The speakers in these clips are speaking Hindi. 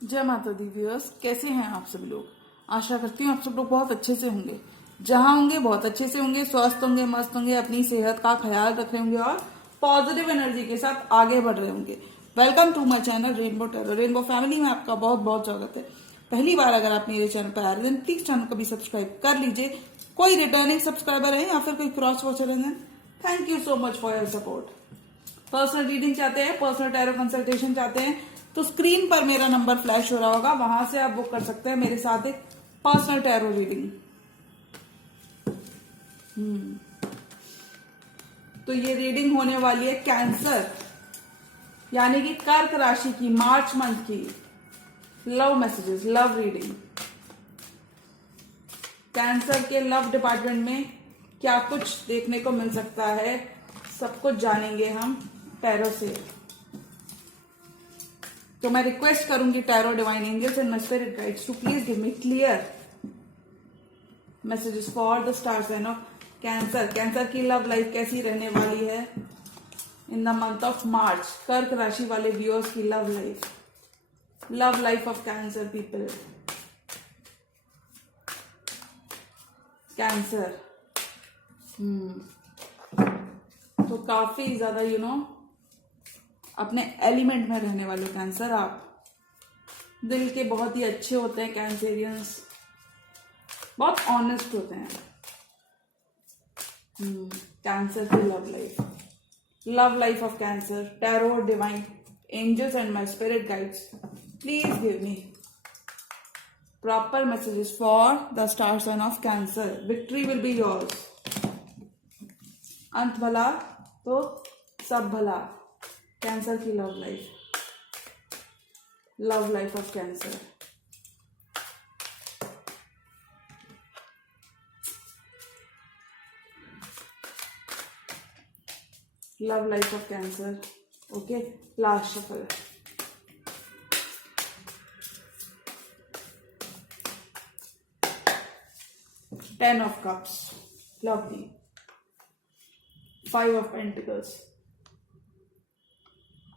जय माता दी व्यूअर्स, कैसे हैं आप सब लोग। आशा करती हूँ आप सब लोग बहुत अच्छे से होंगे। जहां होंगे बहुत अच्छे से होंगे, स्वस्थ होंगे, मस्त होंगे, अपनी सेहत का ख्याल रख रहे होंगे और पॉजिटिव एनर्जी के साथ आगे बढ़ रहे होंगे। Welcome to my channel rainbow tarot. Rainbow family में आपका बहुत बहुत स्वागत है। पहली बार अगर आप मेरे चैनल पर आ रहे हैं प्लीज चैनल को भी सब्सक्राइब कर लीजिए। कोई रिटर्निंग सब्सक्राइबर है या फिर कोई क्रॉस वॉचर है, thank you so much for your support. Personal reading चाहते हैं, पर्सनल टैरो कंसल्टेशन चाहते हैं तो स्क्रीन पर मेरा नंबर फ्लैश हो रहा होगा, वहां से आप बुक कर सकते हैं मेरे साथ एक पर्सनल टैरो रीडिंग। तो ये रीडिंग होने वाली है कैंसर यानी कि कर्क राशि की, मार्च मंथ की love messages, love reading. Cancer के लव डिपार्टमेंट में क्या कुछ देखने को मिल सकता है, सब कुछ जानेंगे हम टैरो से। तो मैं रिक्वेस्ट करूंगी tarot divine angels and my spirit guides to please give me clear messages for the star sign of cancer. Cancer की लव लाइफ कैसी रहने वाली है in the month of March. कर्क राशि वाले व्यूअर्स की love life of cancer people. Cancer तो काफी ज्यादा अपने एलिमेंट में रहने वाले कैंसर। आप दिल के बहुत ही अच्छे होते हैं कैंसेरियंस, बहुत ऑनेस्ट होते हैं। कैंसर की love life of cancer. Tarot divine angels and my spirit guides please give me proper messages for the star sign of cancer. Victory will be yours. अंत भला तो सब भला। कैंसर की love life of cancer. Love life of cancer. Okay, last shuffle. Ten of cups, lovely. Five of pentacles.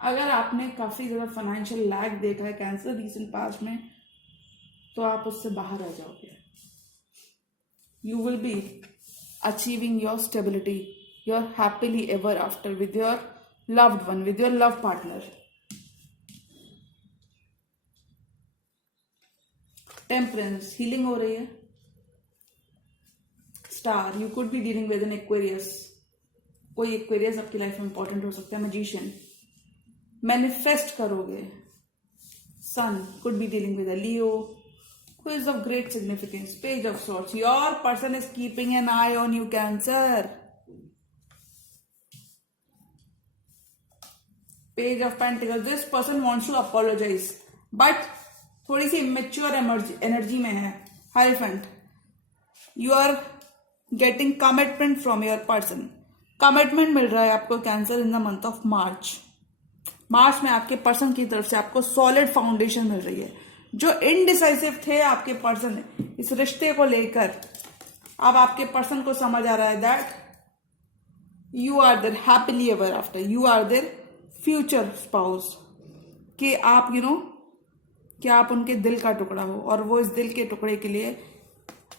अगर आपने काफी ज्यादा फाइनेंशियल लैग देखा है कैंसर रीसेंट पास्ट में, तो आप उससे बाहर आ जाओगे। You will be achieving your stability, your happily ever after with your loved one, with your love partner. Temperance, healing हो रही है। Star, you could be dealing with an Aquarius. कोई एक्वेरियस आपकी लाइफ में इंपॉर्टेंट हो सकता है। मैजिशियन, मैनिफेस्ट करोगे। सन could be dealing with a Leo who is of great significance. Page of Swords, your person is keeping an eye on you, Cancer. Page of Pentacles, this person wants to apologize but थोड़ी सी immature energy में है। Hierophant, you are getting commitment from your person. Commitment मिल रहा है आपको cancer in the month of March. March में आपके पर्सन की तरफ से आपको सॉलिड फाउंडेशन मिल रही है। जो इनडिसाइसिव थे आपके पर्सन इस रिश्ते को लेकर, अब आपके पर्सन को समझ आ रहा है that you are there happily ever after, you are their future spouse. कि आप कि आप उनके दिल का टुकड़ा हो और वो इस दिल के टुकड़े के लिए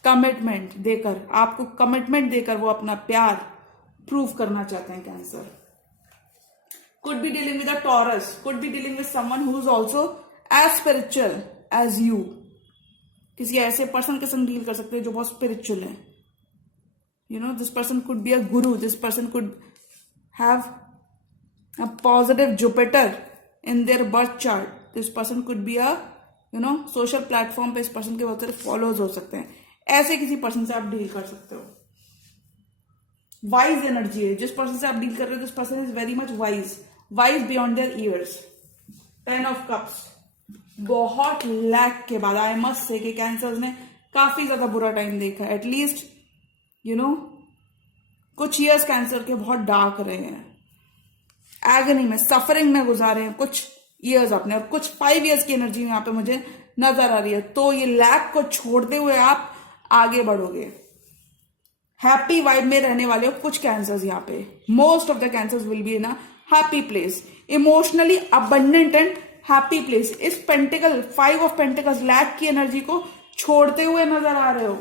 कमिटमेंट देकर, आपको कमिटमेंट देकर वो अपना प्यार प्रूव करना चाहते हैं। Cancer could be dealing with a Taurus, could be dealing with someone who is also as spiritual as you. किसी ऐसे पर्सन के संग डील कर सकते हैं जो बहुत स्पिरिचुअल है। This person could be a guru, this person could have a positive Jupiter in their birth chart. This person could be a social platform पे इस पर्सन के बहुत सारे फॉलोअर्स हो सकते हैं। ऐसे किसी पर्सन से आप डील कर सकते हो। वाइज एनर्जी है जिस पर्सन से आप डील कर रहे हो। This person is very much wise beyond their years. 10 of cups, बहुत लैक के बाद आई मस्ट से कि कैंसर्स ने काफी ज्यादा बुरा टाइम देखा है। एटलीस्ट कुछ ईयर्स कैंसर के बहुत डार्क रहे हैं। एगनी में, सफरिंग में गुजारे हैं कुछ ईयर्स आपने, और कुछ 5 ईयर्स की एनर्जी यहाँ पे मुझे नजर आ रही है। तो ये लैक को छोड़ते हुए आप आगे बढ़ोगे। हैप्पी वाइब में रहने वाले हो कुछ कैंसर्स यहाँ पे। Most of the cancers will be in a happy place, emotionally abundant and happy place. इस पेंटिकल 5 ऑफ पेंटिकल्स लैक की एनर्जी को छोड़ते हुए नजर आ रहे हो।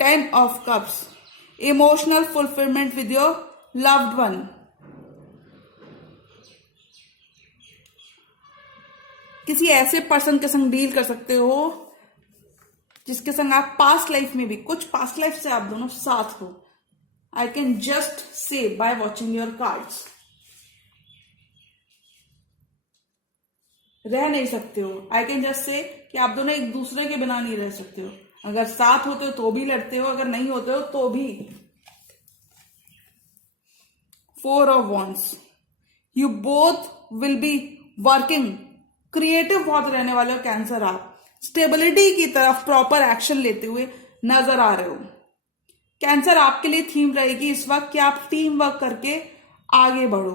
10 of cups, emotional fulfilment with your loved one. किसी ऐसे पर्सन के संग डील कर सकते हो जिसके संग आप पास्ट लाइफ में भी, कुछ पास्ट लाइफ से आप दोनों साथ हो। I can just say by watching your cards. रह नहीं सकते हो। आई कैन जस्ट से कि आप दोनों एक दूसरे के बिना नहीं रह सकते हो। अगर साथ होते हो तो भी लड़ते हो, अगर नहीं होते हो तो भी। 4 of wands, you both will be working. Creative बहुत रहने वाले हो कैंसर आप। स्टेबिलिटी की तरफ प्रॉपर एक्शन लेते हुए नजर आ रहे हो। कैंसर आपके लिए थीम रहेगी इस वक्त कि आप टीम वर्क करके आगे बढ़ो,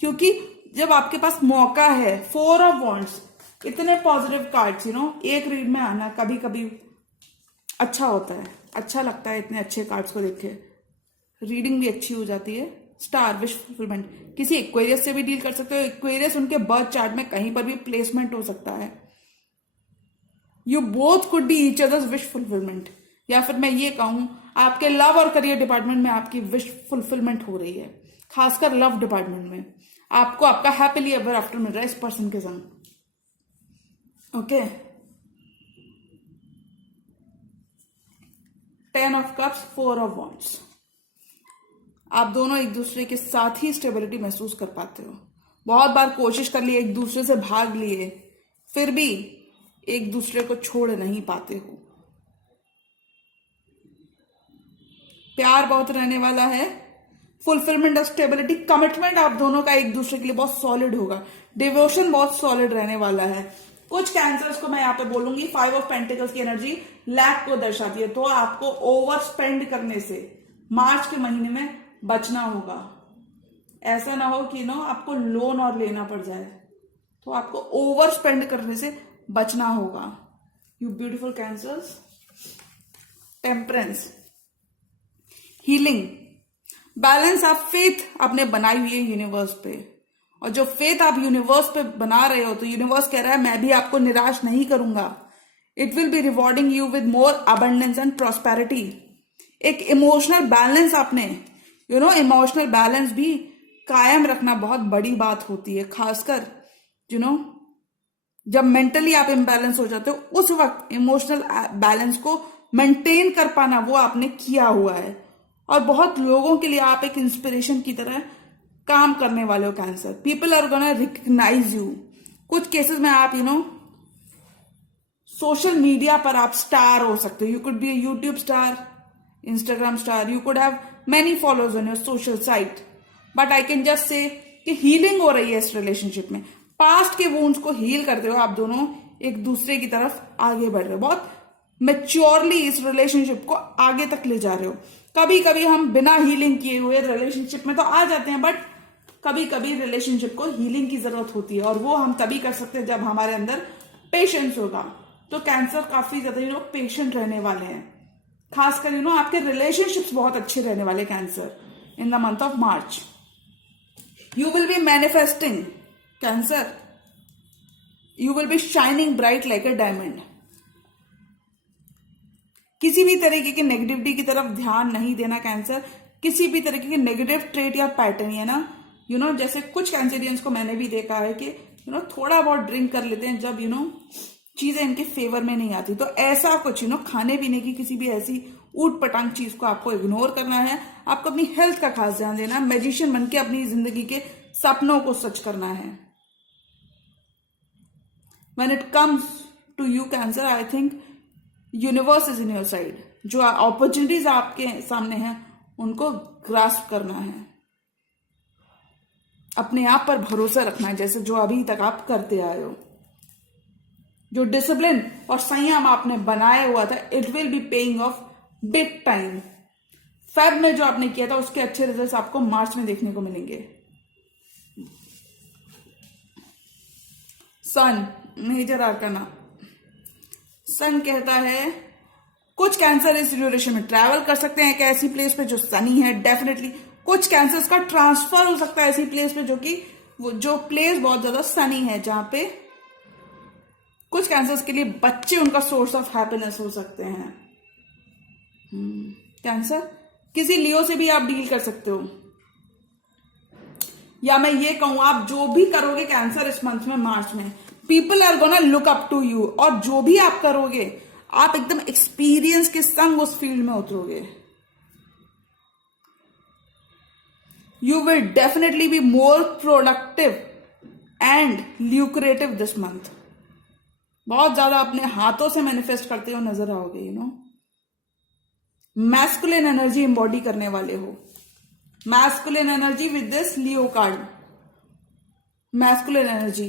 क्योंकि जब आपके पास मौका है। 4 ऑफ वॉन्ड्स, इतने पॉजिटिव कार्ड्स, एक रीड में आना कभी कभी अच्छा होता है, अच्छा लगता है इतने अच्छे कार्ड्स को देख के। रीडिंग भी अच्छी हो जाती है। स्टार, विश फुलफिलमेंट, किसी एक्वेरियस से भी डील कर सकते हो। एक्वेरियस उनके बर्थ चार्ट में कहीं पर भी प्लेसमेंट हो सकता है। You both could B each others wish fulfilment, या फिर मैं ये कहूं आपके लव और करियर डिपार्टमेंट में आपकी विश फुलफिलमेंट हो रही है। खासकर लव डिपार्टमेंट में आपको आपका हैप्पीली एवर आफ्टर मिल रहा है इस पर्सन के संग। Okay, 10 of cups, 4 of wands. आप दोनों एक दूसरे के साथ ही स्टेबिलिटी महसूस कर पाते हो। बहुत बार कोशिश कर ली, एक दूसरे से भाग लिए, फिर भी एक दूसरे को छोड़ नहीं पाते हो। प्यार बहुत रहने वाला है। फुलफिलमेंट और स्टेबिलिटी, कमिटमेंट आप दोनों का एक दूसरे के लिए बहुत सॉलिड होगा। डिवोशन बहुत सॉलिड रहने वाला है। कुछ कैंसर्स को मैं यहाँ पे बोलूंगी 5 ऑफ पेंटिकल्स की एनर्जी लैक को दर्शाती है, तो आपको ओवर स्पेंड करने से मार्च के महीने में बचना होगा। ऐसा ना हो कि आपको लोन और लेना पड़ जाए, तो आपको ओवर स्पेंड करने से बचना होगा। You beautiful cancers. Temperance, healing, balance. आप फेथ आपने बनाई हुई है यूनिवर्स पे, और जो फेथ आप यूनिवर्स पे बना रहे हो, तो यूनिवर्स कह रहा है मैं भी आपको निराश नहीं करूंगा। It will be rewarding you with more abundance and prosperity. एक इमोशनल बैलेंस आपने, इमोशनल बैलेंस भी कायम रखना बहुत बड़ी बात होती है। खासकर जब मेंटली आप इम्बैलेंस हो जाते हो, उस वक्त इमोशनल बैलेंस को मेंटेन कर पाना वो आपने किया हुआ है। और बहुत लोगों के लिए आप एक इंस्पिरेशन की तरह काम करने वाले हो cancer. People are gonna recognise you. कुछ केसेस में आप सोशल मीडिया पर आप स्टार हो सकते हो। You could B YouTube star, Instagram star, you could have many followers on your social site. But I can just say कि हीलिंग हो रही है इस रिलेशनशिप में। पास्ट के वुंड्स को हील करते हो आप दोनों एक दूसरे की तरफ आगे बढ़ रहे हो। बहुत मैच्योरली इस रिलेशनशिप को आगे तक ले जा रहे हो। कभी कभी हम बिना हीलिंग किए हुए रिलेशनशिप में तो आ जाते हैं, बट कभी कभी रिलेशनशिप को हीलिंग की जरूरत होती है, और वो हम तभी कर सकते हैं जब हमारे अंदर पेशेंस होगा। तो कैंसर काफी ज्यादा पेशेंट रहने वाले हैं। खासकर आपके रिलेशनशिप्स बहुत अच्छे रहने वाले cancer in the month of March. You will B manifesting cancer, you will B shining bright like a diamond. किसी भी तरीके की नेगेटिविटी की तरफ ध्यान नहीं देना कैंसर। किसी भी तरीके की नेगेटिव ट्रेट या पैटर्न है ना, जैसे कुछ कैंसरियंस को मैंने भी देखा है कि थोड़ा बहुत ड्रिंक कर लेते हैं जब चीजें इनके फेवर में नहीं आती। तो ऐसा कुछ खाने पीने की किसी भी ऐसी ऊट पटांग चीज को आपको इग्नोर करना है। आपको अपनी हेल्थ का खास ध्यान देना है। मैजिशियन बन के अपनी जिंदगी के सपनों को सच करना है। When it comes to you Cancer, I think universe is in your side. जो अपॉर्चुनिटीज आपके सामने हैं उनको ग्रास्प करना है। अपने आप पर भरोसा रखना है, जैसे जो अभी तक आप करते आए हो। जो डिसिप्लिन और संयम आपने बनाया हुआ था, it will be paying off big time. Feb में जो आपने किया था उसके अच्छे रिजल्ट्स आपको मार्च में देखने को मिलेंगे। सन, मेजर आर्काना। सन कहता है कुछ कैंसर इस ड्यूरेशन में ट्रैवल कर सकते हैं एक ऐसी प्लेस पे जो सनी है। डेफिनेटली कुछ कैंसर्स का ट्रांसफर हो सकता है ऐसी प्लेस पे जो कि वो जो प्लेस बहुत ज्यादा सनी है, जहां पे कुछ कैंसर्स के लिए बच्चे उनका सोर्स ऑफ हैप्पीनेस हो सकते हैं। कैंसर किसी लियो से भी आप डील कर सकते हो, या मैं ये कहूं आप जो भी करोगे कैंसर इस मंथ में, मार्च में, people are gonna look up to you, और जो भी आप करोगे आप एकदम एक्सपीरियंस के संग उस फील्ड में उतरोगे। You will definitely be more productive and lucrative this month. बहुत ज्यादा अपने हाथों से मैनिफेस्ट करते हो नजर आओगे, मैस्कुलिन एनर्जी एम्बॉडी करने वाले हो। Masculine energy with this Leo card, masculine energy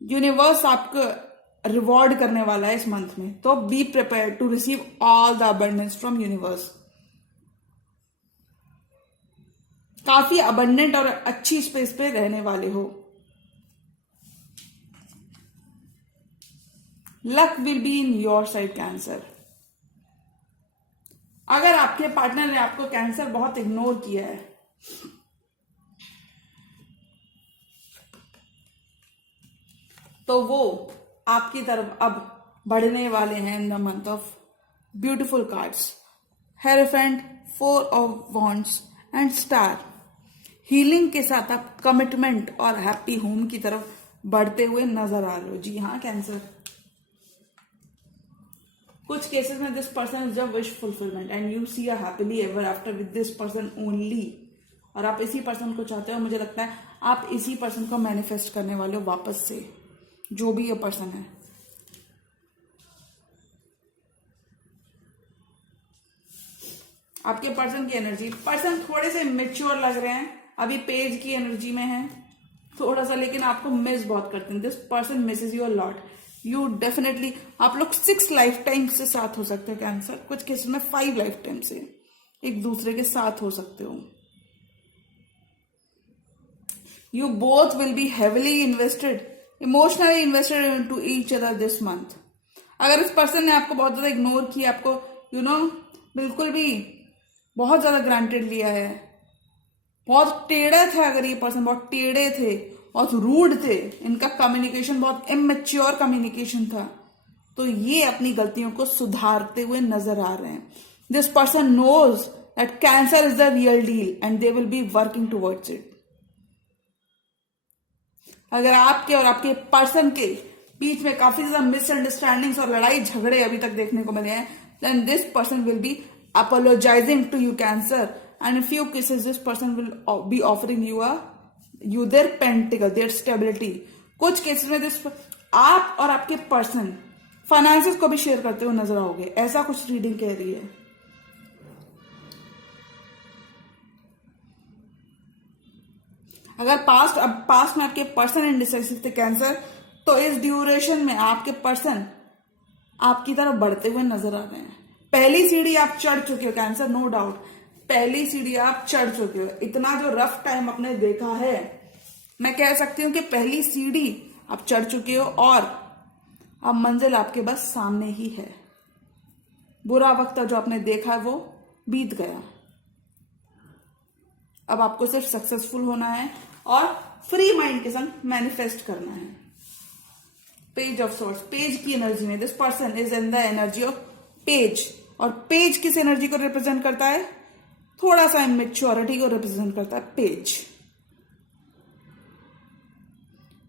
universe आपको रिवॉर्ड करने वाला है इस मंथ में, तो be prepare to receive all the abundance from universe. काफी अबंडेंट और अच्छी स्पेस पे रहने वाले हो। Luck will be in your side cancer. अगर आपके पार्टनर ने आपको कैंसर बहुत इग्नोर किया है, तो वो आपकी तरफ अब बढ़ने वाले हैं इन the month of beautiful cards, hierophant, 4 of wands and star. Healing के साथ आप कमिटमेंट और हैप्पी होम की तरफ बढ़ते हुए नजर आ रहे हो। जी हाँ कैंसर, कुछ केसेस में दिस पर्सन इज जब wish fulfilment and you see a happily ever after with this person only, और आप इसी पर्सन को चाहते हो। मुझे लगता है आप इसी पर्सन को मैनिफेस्ट करने वाले हो वापस से, जो भी ये पर्सन है। आपके पर्सन की एनर्जी, पर्सन थोड़े से मेच्योर लग रहे हैं, अभी पेज की एनर्जी में है थोड़ा सा, लेकिन आपको मिस बहुत करते हैं। This person misses you a lot. You definitely, आप लोग 6 लाइफ टाइम से साथ हो सकते हो कैंसर, कुछ केसेस में 5 लाइफ टाइम से एक दूसरे के साथ हो सकते हो। You both will be heavily invested, emotionally invested into each other this month. अगर इस पर्सन ने आपको बहुत ज्यादा इग्नोर किया, आपको बिल्कुल भी बहुत ज्यादा ग्रांटेड लिया है, बहुत टेढ़े थे, अगर ये पर्सन बहुत टेढ़े थे, बहुत रूड थे, इनका कम्युनिकेशन बहुत इमेच्योर कम्युनिकेशन था, तो ये अपनी गलतियों को सुधारते हुए नजर आ रहे हैं। This person knows that cancer is the real deal and they will be working towards it. अगर आपके और आपके पर्सन के बीच में काफी ज्यादा मिसअंडरस्टैंडिंग्स और लड़ाई झगड़े अभी तक देखने को मिले हैं, then this person will be apologizing to you cancer, and in few cases this person will be offering you their pentacle, their stability. कुछ केसेस में दिस आप और आपके पर्सन फाइनेंसेस को भी शेयर करते हुए नजर आओगे, ऐसा कुछ रीडिंग कह रही है। अगर पास्ट में आपके पर्सन इंडिसाइसिव थे कैंसर, तो इस ड्यूरेशन में आपके पर्सन आपकी तरफ बढ़ते हुए नजर आ रहे हैं। पहली सीढ़ी आप चढ़ चुके हो कैंसर, नो डाउट, पहली सीढ़ी आप चढ़ चुके हो। इतना जो रफ टाइम आपने देखा है, मैं कह सकती हूं कि पहली सीढ़ी आप चढ़ चुके हो और अब मंजिल आपके बस सामने ही है। बुरा वक्त जो आपने देखा है वो बीत गया, अब आपको सिर्फ सक्सेसफुल होना है और फ्री माइंड के संग मैनिफेस्ट करना है। पेज ऑफ सोर्स, पेज की एनर्जी में this person is in the energy of page, और पेज किस एनर्जी को रिप्रेजेंट करता है? थोड़ा सा इमेच्योरिटी को रिप्रेजेंट करता है पेज।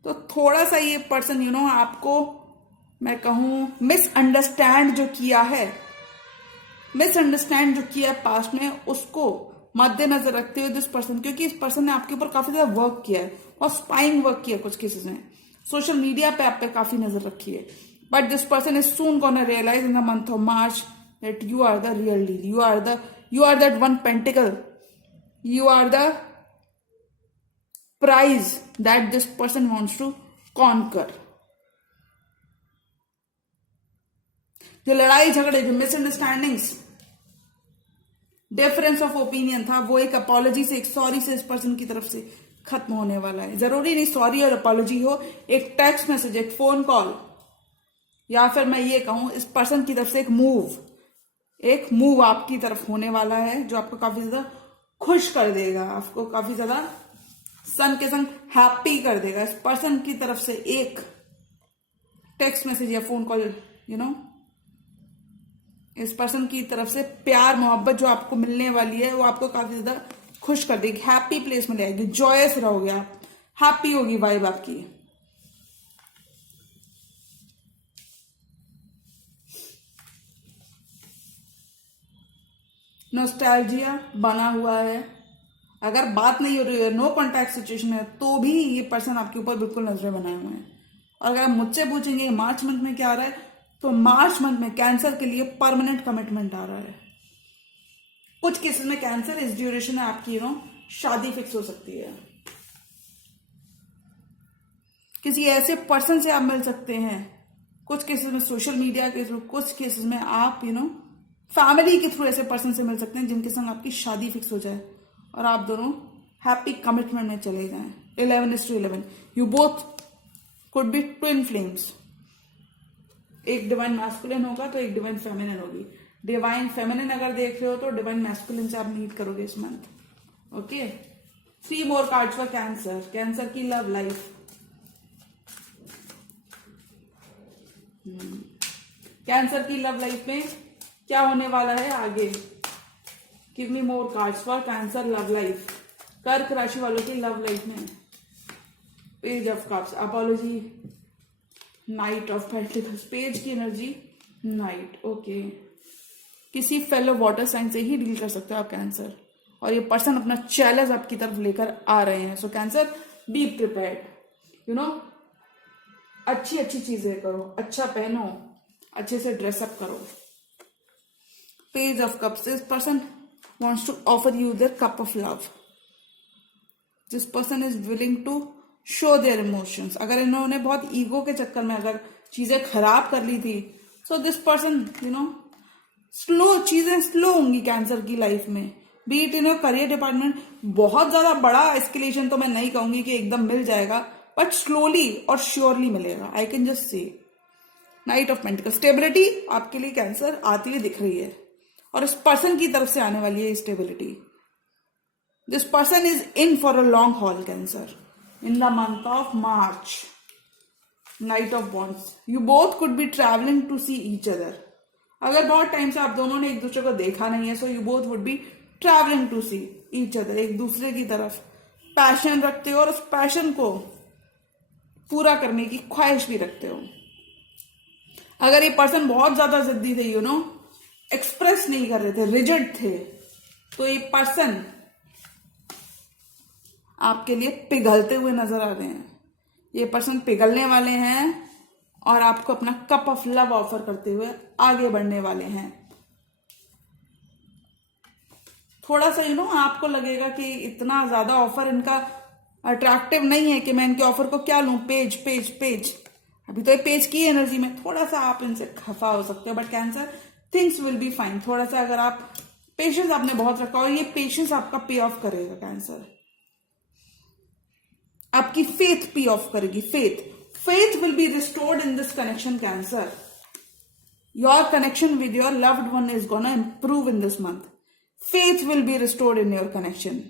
तो थोड़ा सा ये पर्सन आपको मैं कहूं मिसअंडरस्टैंड जो किया है पास्ट में, उसको मद्देनजर रखते हुए दिस पर्सन, क्योंकि इस पर्सन ने आपके ऊपर काफी ज्यादा वर्क किया है और स्पाइंग वर्क किया है, कुछ केसेस में सोशल मीडिया पे आप पे काफी नजर रखी है, but this person is soon gonna realise in the month of March that you are the real deal. You are that one pentacle. You are the prize that this person wants to conquer. जो लड़ाई झगड़े, जो मिसअंडरस्टैंडिंग्स, डिफरेंस ऑफ ओपिनियन था, वो एक अपॉलॉजी से, एक सॉरी से इस पर्सन की तरफ से खत्म होने वाला है। जरूरी नहीं सॉरी और अपॉलॉजी हो, एक टेक्स्ट मैसेज, एक फोन कॉल, या फिर मैं ये कहूं इस पर्सन की तरफ से एक मूव आपकी तरफ होने वाला है, जो आपको काफी ज्यादा खुश कर देगा, आपको काफी ज्यादा सन के संग हैप्पी कर देगा। इस पर्सन की तरफ से एक टेक्स्ट मैसेज या फोन कॉल, इस पर्सन की तरफ से प्यार मोहब्बत जो आपको मिलने वाली है वो आपको काफी ज्यादा खुश कर देगी, हैप्पी प्लेस में ले आएगी, जॉयस रहोगे आप, हैप्पी होगी वाइब आपकी। नॉस्टैल्जिया बना हुआ है, अगर बात नहीं हो रही है, नो कॉन्टैक्ट सिचुएशन है, तो भी ये पर्सन आपके ऊपर बिल्कुल नजरें बनाए हुए हैं। और अगर आप मुझसे पूछेंगे मार्च मंथ में क्या आ रहा है, तो मार्च मंथ में कैंसर के लिए परमानेंट कमिटमेंट आ रहा है। कुछ केसेस में कैंसर इस ड्यूरेशन में आपकी शादी फिक्स हो सकती है। किसी ऐसे पर्सन से आप मिल सकते हैं, कुछ केसेस में सोशल मीडिया के थ्रू, कुछ केसेस में आप फैमिली के थ्रू ऐसे पर्सन से मिल सकते हैं जिनके संग आपकी शादी फिक्स हो जाए और आप दोनों हैप्पी कमिटमेंट में चले जाएं। 11:11, you both could B twin flames. एक डिवाइन मैस्कुलिन होगा तो एक डिवाइन फेमिनिन होगी। डिवाइन फेमिनिन अगर देख रहे हो तो डिवाइन मैस्कुलिन से आप मीट करोगे इस month. Okay, 3 more cards for cancer. Cancer की लव लाइफ, कैंसर की लव लाइफ में क्या होने वाला है आगे। Give me more cards for cancer love life. कर्क राशि वालों की लव लाइफ में page of cups, apology, night of pentacles, page की एनर्जी, नाइट। ओके, किसी फेलो वाटर साइन से ही डील कर सकते हो आप कैंसर, और ये पर्सन अपना चैलेंज आपकी तरफ लेकर आ रहे हैं। सो कैंसर, बी प्रिपेयर्ड, अच्छी अच्छी चीजें करो, अच्छा पहनो, अच्छे से ड्रेसअप करो। Page of cups, this person wants to offer you their cup of love. This person is willing to show their emotions. अगर इन्होंने बहुत ईगो के चक्कर में अगर चीजें खराब कर ली थी, so this person, चीजें स्लो होंगी कैंसर की लाइफ में। बीट करियर डिपार्टमेंट, बहुत ज्यादा बड़ा एस्केलेशन तो मैं नहीं कहूंगी कि एकदम मिल जाएगा, बट स्लोली और श्योरली मिलेगा। I can just say night of pentacle, stability आपके लिए कैंसर आती हुई दिख रही है, और इस पर्सन की तरफ से आने वाली है stability. This person is in for a long haul cancer in the month of March. Knight of wands, you both could be travelling to see each other. अगर बहुत टाइम से आप दोनों ने एक दूसरे को देखा नहीं है, so you both would be travelling to see each other. एक दूसरे की तरफ पैशन रखते हो और उस पैशन को पूरा करने की ख्वाहिश भी रखते हो। अगर ये पर्सन बहुत ज्यादा जिद्दी थे, एक्सप्रेस नहीं कर रहे थे, रिजिड थे, तो ये पर्सन आपके लिए पिघलते हुए नजर आ रहे हैं। ये पर्सन पिघलने वाले हैं और आपको अपना कप ऑफ लव ऑफर करते हुए आगे बढ़ने वाले हैं। थोड़ा सा आपको लगेगा कि इतना ज्यादा ऑफर इनका अट्रैक्टिव नहीं है कि मैं इनके ऑफर को क्या लूं, पेज पेज पेज। अभी तो ये पेज की एनर्जी में थोड़ा सा आप इनसे खफा हो सकते हो, but cancer things will be fine. थोड़ा सा अगर आप पेशेंस आपने बहुत रखा और ये पेशेंस आपका पे ऑफ करेगा। कैंसर आपकी फेथ पे ऑफ करेगी। Faith will be restored in this connection cancer. Your connection with your loved one is gonna improve in this month. Faith will be restored in your connection.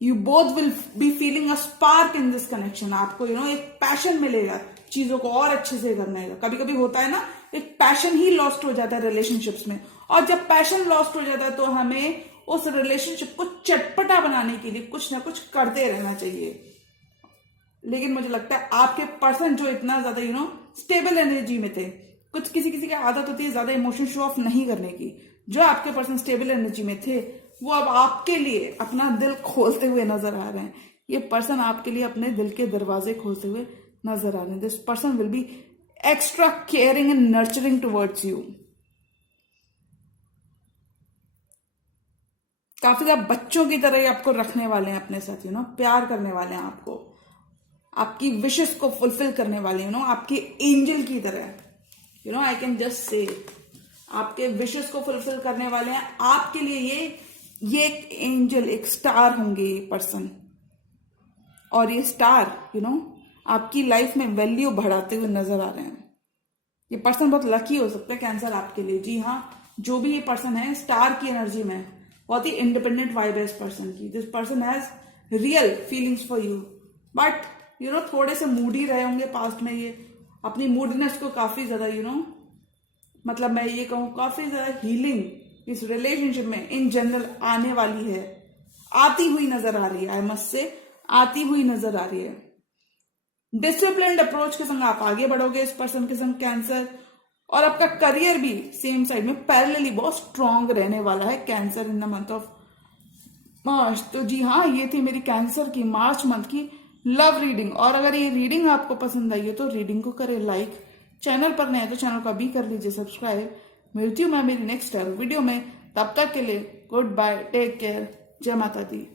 You both will be feeling a spark in this connection. आपको एक पैशन मिलेगा चीजों को और अच्छे से करने का। कभी कभी होता है ना, एक पैशन ही लॉस्ट हो जाता है रिलेशनशिप्स में, और जब पैशन लॉस्ट हो जाता है तो हमें उस रिलेशनशिप को चटपटा बनाने के लिए कुछ ना कुछ करते रहना चाहिए। लेकिन मुझे लगता है आपके पर्सन जो इतना ज्यादा स्टेबल एनर्जी में थे, कुछ किसी की आदत होती है ज्यादा इमोशन शो ऑफ नहीं करने की, जो आपके पर्सन स्टेबल एनर्जी में थे वो अब आपके लिए अपना दिल खोलते हुए नजर आ रहे हैं। ये पर्सन आपके लिए अपने दिल के दरवाजे खोलते हुए नजर आ रहे हैं। This person will B extra caring and nurturing towards you. काफी ज्यादा बच्चों की तरह ही आपको रखने वाले हैं अपने साथ, प्यार करने वाले हैं आपको, आपकी विशेस को फुलफिल करने वाले हैं, आपके एंजल की तरह। आई कैन जस्ट से आपके विशेस को फुलफिल करने वाले हैं आपके लिए। ये एक एंजल, एक स्टार होंगे ये पर्सन, और ये स्टार आपकी लाइफ में वैल्यू बढ़ाते हुए नजर आ रहे हैं। ये पर्सन बहुत लकी हो सकता है कैंसर आपके लिए। जी हाँ, जो भी ये पर्सन है स्टार की एनर्जी में, बहुत ही इंडिपेंडेंट वाइब है इस पर्सन की। This person has real feelings for you. But you know थोड़े से मूडी रहे होंगे पास्ट में, ये अपनी मूडीनेस को काफी ज्यादा मतलब मैं ये कहूँ काफी ज्यादा हीलिंग इस रिलेशनशिप में इन जनरल आने वाली है, आती हुई नजर आ रही है। आई मस्ट से आती हुई नजर आ रही है। डिसिप्लिन्ड अप्रोच के संग आप आगे बढ़ोगे इस पर्सन के संग कैंसर, और आपका करियर भी सेम साइड में पैरेलली बहुत स्ट्रांग रहने वाला है cancer in the month of मार्च। तो जी हाँ, ये थी मेरी कैंसर की मार्च मंथ की लव रीडिंग। और अगर ये रीडिंग आपको पसंद आई है तो रीडिंग को करें लाइक, चैनल पर नए तो चैनल को अभी कर लीजिए सब्सक्राइब। मिलती हूँ मैं मेरी नेक्स्ट वीडियो में, तब तक के लिए गुड बाय, टेक केयर, जय माता दी।